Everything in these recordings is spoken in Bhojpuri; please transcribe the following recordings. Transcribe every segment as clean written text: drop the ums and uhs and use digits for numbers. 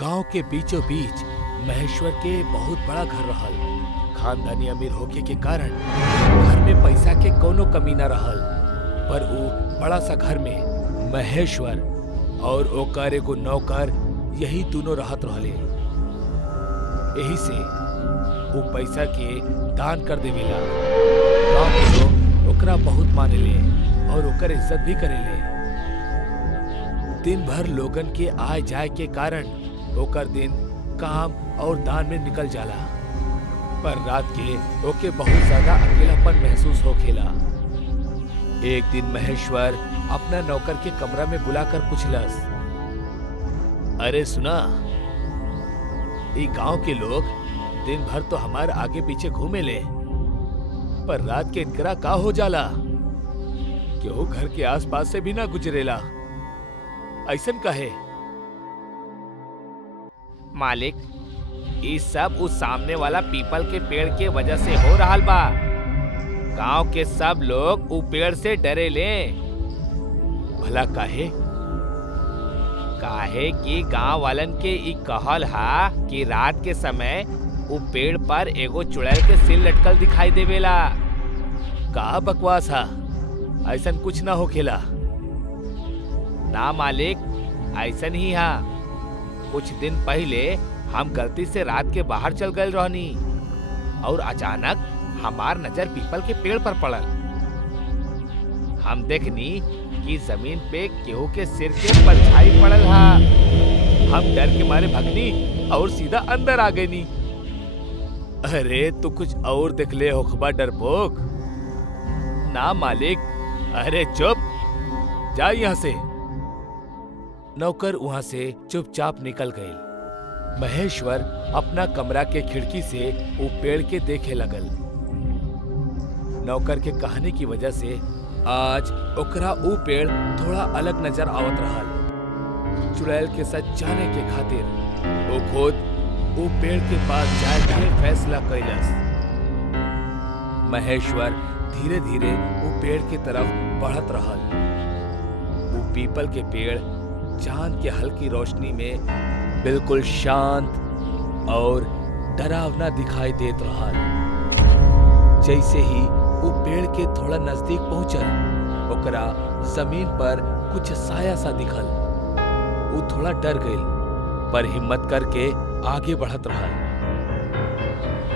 गांव के बीचों बीच महेश्वर के बहुत बड़ा घर रहल। खानदानी अमीर होके के कारण घर में पैसा के कोनो कमी न रहल, पर वो बड़ा सा घर में महेश्वर और ओकर एगो नौकर यही दोनों रहत रहले। यही से वो पैसा के दान कर देवेला। गांव के लोग ओकरा बहुत मानेले और ओकर इज्जत भी करेले। दिन भर लोगन के आय जाए के कारण ओकर दिन काम और दान में निकल जाला, पर रात के ओके बहुत ज्यादा अकेलापन महसूस होखेला। एक दिन महेश्वर अपना नौकर के कमरा में बुलाकर पूछलस, अरे सुना, ये गांव के लोग दिन भर तो हमारे आगे पीछे घूमे ले, पर रात के इनकरा का हो जाला? क्यों घर के आसपास से भी ना गुजरेला? ऐसन कहे? मालिक, ये सब उस सामने वाला पीपल के पेड़ के वजह से हो रहा बा। गांव के सब लोग उ पेड़ से डरे ले। भला काहे? काहे कि गांव वालन के ई कहल हा कि रात के समय उ पेड़ पर एगो चुड़ैल के सिर लटकल दिखाई देवेला। का बकवास हा? ऐसन कुछ ना होखेला। ना मालिक, ऐसन ही हा। कुछ दिन पहले हम गलती से रात के बाहर चल गए रहनी और अचानक हमार नजर पीपल के पेड़ पर पड़ल। हम देखनी कि जमीन पे केहू के सिर के परछाई पड़ल हा। हम डर के मारे भगनी और सीधा अंदर आ गईनी। अरे तू कुछ और देख ले होखबा डरपोक। ना मालिक। अरे चुप, जा यहाँ से। नौकर वहां से चुपचाप निकल गए। महेश्वर अपना कमरा के खिड़की से वो पेड़ के देखे लगल। नौकर के कहानी की वजह से आज ओकरा वो पेड़ थोड़ा अलग नजर आवत रहल। चुड़ैल के सच जाने के खातिर वो खुद वो पेड़ के पास जाए के फैसला कैलस। महेश्वर धीरे धीरे वो पेड़ की तरफ बढ़त रहल। वो पीपल के पेड़ चांद के हल्की रोशनी में बिल्कुल शांत और डरावना दिखाई देत रहल। जैसे ही वो पेड़ के थोड़ा नजदीक पहुंचल, ओकरा जमीन पर कुछ साया सा दिखल। वो थोड़ा डर गई, पर हिम्मत करके आगे बढ़त रहल।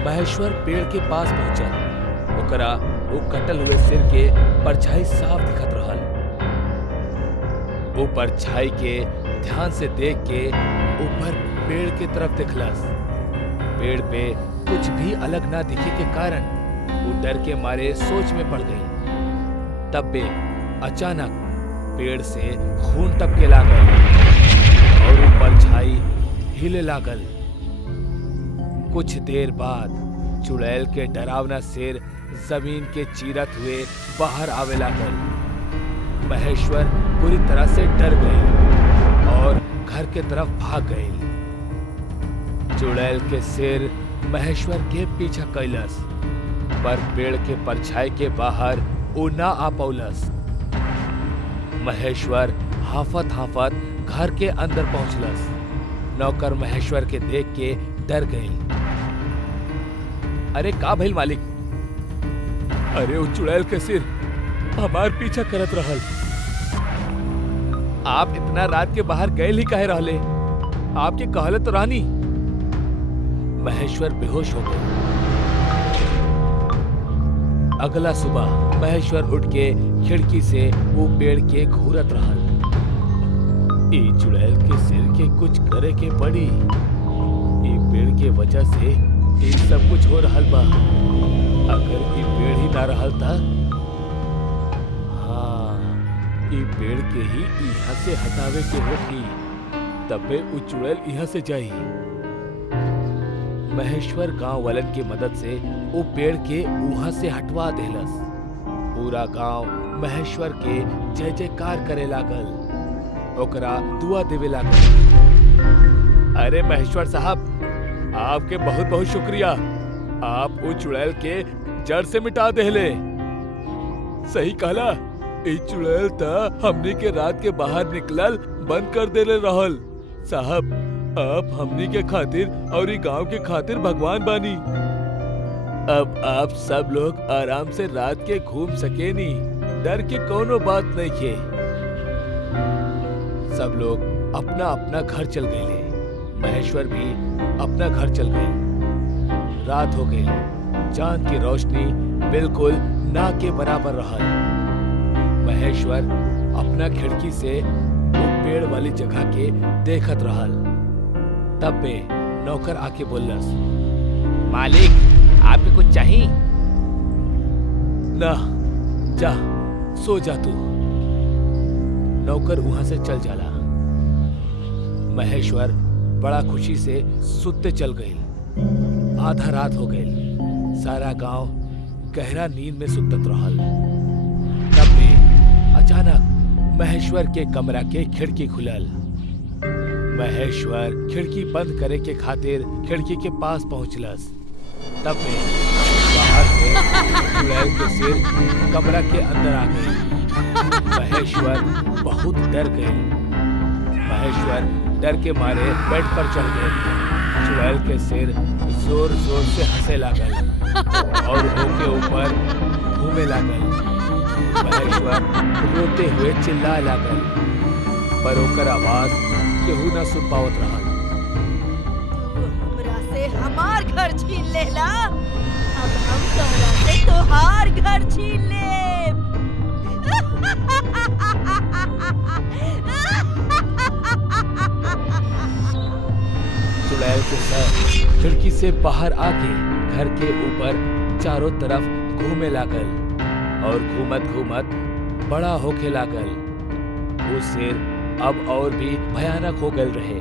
महेश्वर पेड़ के पास पहुंचल। ओकरा वो कटल हुए सिर के परछाई साफ दिखत रहल। वो परछाई के ध्यान से देख के ऊपर पेड़ की तरफ देखलस। पेड़ पे कुछ भी अलग ना दिखे के कारण वो डर के मारे सोच में पड़ गई। तब बे अचानक पेड़ से खून टपके लागल और वो परछाई हिले लागल। कुछ देर बाद चुड़ैल के डरावना सिर जमीन के चीरत हुए बाहर आवे लागल। महेश्वर पूरी तरह से डर गए और घर के तरफ भाग गए। चुड़ैल के सिर महेश्वर के पीछा कैलस, पर पेड़ के परछाई के बाहर वो ना आ पौलस। महेश्वर हाफत हाफत घर के अंदर पहुंचलस। नौकर महेश्वर के देख के डर गए। अरे का भइल मालिक? अरे वो चुड़ैल के सिर हमार पीछा करत रहल। आप इतना रात के बाहर गए ही काहे रहले? आपके कहले तो रहनी। महेश्वर बेहोश हो गए। अगला सुबह महेश्वर उठ के खिड़की से वो पेड़ के घूरत रहल। ये चुड़ैल के सिर के कुछ करे के पड़ी। ये पेड़ के वजह से ये सब कुछ हो रहल बा। अगर ये पेड़ ही ना रहल था, हाँ, ये पेड़ के ही यहाँ से हटावे के होगी, तबे वो चुड़ैल यहाँ से जाई। महेश्वर गांव वालन की मदद से वो पेड़ के वहां से हटवा देलस। पूरा गांव महेश्वर के जय जयकार करे लागल, ओकरा दुआ देवे लागल। अरे महेश्वर साहब, आपके बहुत बहुत शुक्रिया। आप वो चुड़ैल के जड़ से मिटा देले। सही कहला। ई चुड़ैल था हमने के रात के बाहर निकलल बंद कर देले रहल। साहब, आप हमनी के खातिर और ई गांव के खातिर भगवान बानी। अब आप सब लोग आराम से रात के घूम सकेनी, डर की कोनो बात नहीं के। सब लोग अपना अपना घर चल गए। महेश्वर भी अपना घर चल गई। रात हो गई। चांद की रोशनी बिल्कुल ना के बराबर रहल। महेश्वर अपना खिड़की से वो पेड़ वाली जगह के देखत रहल। तब पे नौकर आके बोलस, मालिक आपके कुछ चाहिए? ना, जा सो जा तू। नौकर वहां से चल जाला। महेश्वर बड़ा खुशी से सुते चल गई। आधा रात हो गई। सारा गांव गहरा नींद में सुतत रहल। तब भी अचानक महेश्वर के कमरा के खिड़की खुलल। महेश्वर खिड़की बंद करे के खातिर खिड़की के पास पहुंचलस। तब में बाहर से चुड़ैल के सिर कमरा के अंदर आ गई। महेश्वर बहुत डर गए। महेश्वर डर के मारे बेड पर चढ़ गए। चुड़ैल के सिर जोर जोर से हंसे लागल और के ऊपर घूमे लागल। महेश्वर रोते हुए चिल्लाए लागल, पर ओकर आवाज केहू न सुन पावत रहल। तू हमरा से हमार घर छीन लेला, अब हम तोहरा से तोहार घर छीन लेब। चुड़ैल के सर खिड़की से बाहर आके घर के ऊपर चारों तरफ घूमे लागल और घूमत घूमत बड़ा होके लागल। वो सिर अब और भी भयानक हो गए रहे।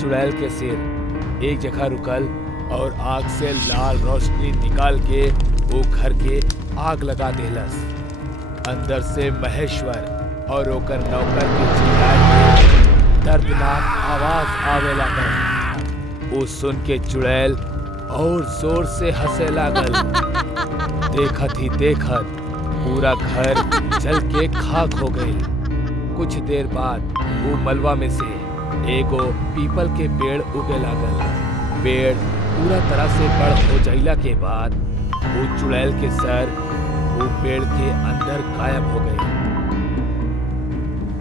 चुड़ैल के सिर एक जगह रुकल और आग से लाल रोशनी निकाल के वो घर के आग लगा देलस। अंदर से महेश्वर और ओकर नौकर के चिल्लाए के दर्दनाक आवाज आवे लागल। वो सुन के चुड़ैल और जोर से हंसे लागल। देखत ही देखत पूरा घर जल के खाक हो गई। कुछ देर बाद वो मलबा में से एगो पीपल के पेड़ उगे लागल। पेड़ पूरा तरह से बड़ हो जाइला के बाद वो चुड़ैल के सर वो पेड़ के अंदर गायब हो गई।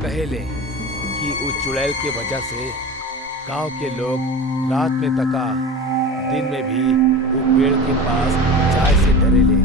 पहले कि वो चुड़ैल के वजह से गांव के लोग रात में तका दिन में भी वो पेड़ के पास जाए से डरेले।